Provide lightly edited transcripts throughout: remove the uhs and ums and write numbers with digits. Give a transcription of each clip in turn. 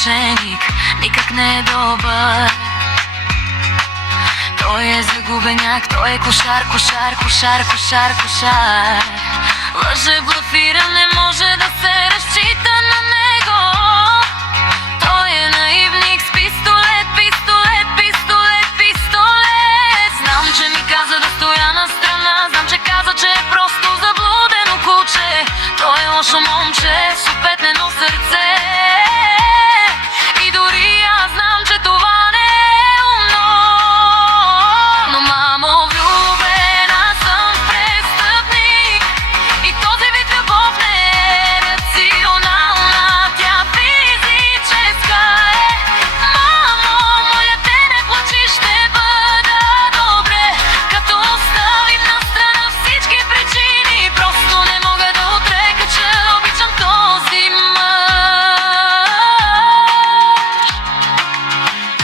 мошеник, никак не е добър. Той е загубеняк, той е кошар, кошар, кошар, кошар, кошар. Лъже, блъфира, не може да се разчита на него. Той е наивник с пистолет, пистолет, пистолет, пистолет. Знам, че ми каза да стоя на страна, знам, че каза, че е просто заблудено куче. Той е лошо момче с опетнено сърце. И дори аз знам, че това не е умно. Но мамо, влюбена съм в престъпник. И този вид любов не е рационална, тя физическа е. Мамо, моля те, не плачи, ще бъда добре. Като оставим на страна всички причини, просто не мога да отрека, че обичам този мъж.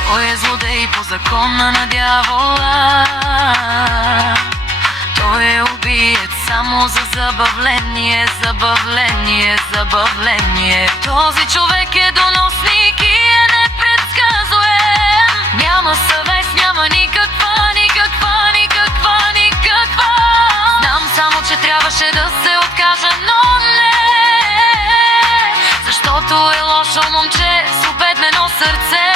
Той е злодей по закона на дявола. Той е убиец само за забавление, забавление, забавление. Този човек е доносник и е непредсказуем. Няма съвест, няма никаква, никаква, никаква, никаква. Знам само, че трябваше да се откажа, но не. Защото е лошо момче с обеднено сърце.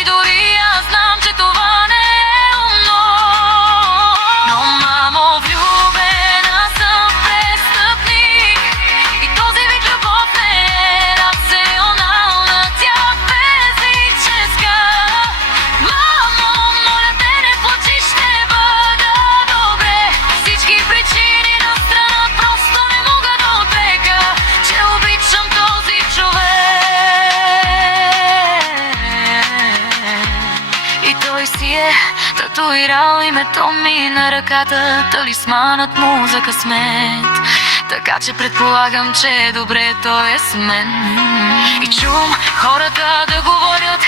И дори аз знам, че това не е умно. Но мамо, влюбена съм в престъпник. И този вид любов не е рационална, тя физическа. Мамо, моля те, не плачи, ще бъда добре. Всички причини на страна, просто не мога да отрека, че обичам този човек. И той си е татуирал името ми на ръката, талисманът му за късмет. Така че предполагам, че е добре той е с мен. И чум хората да говорят,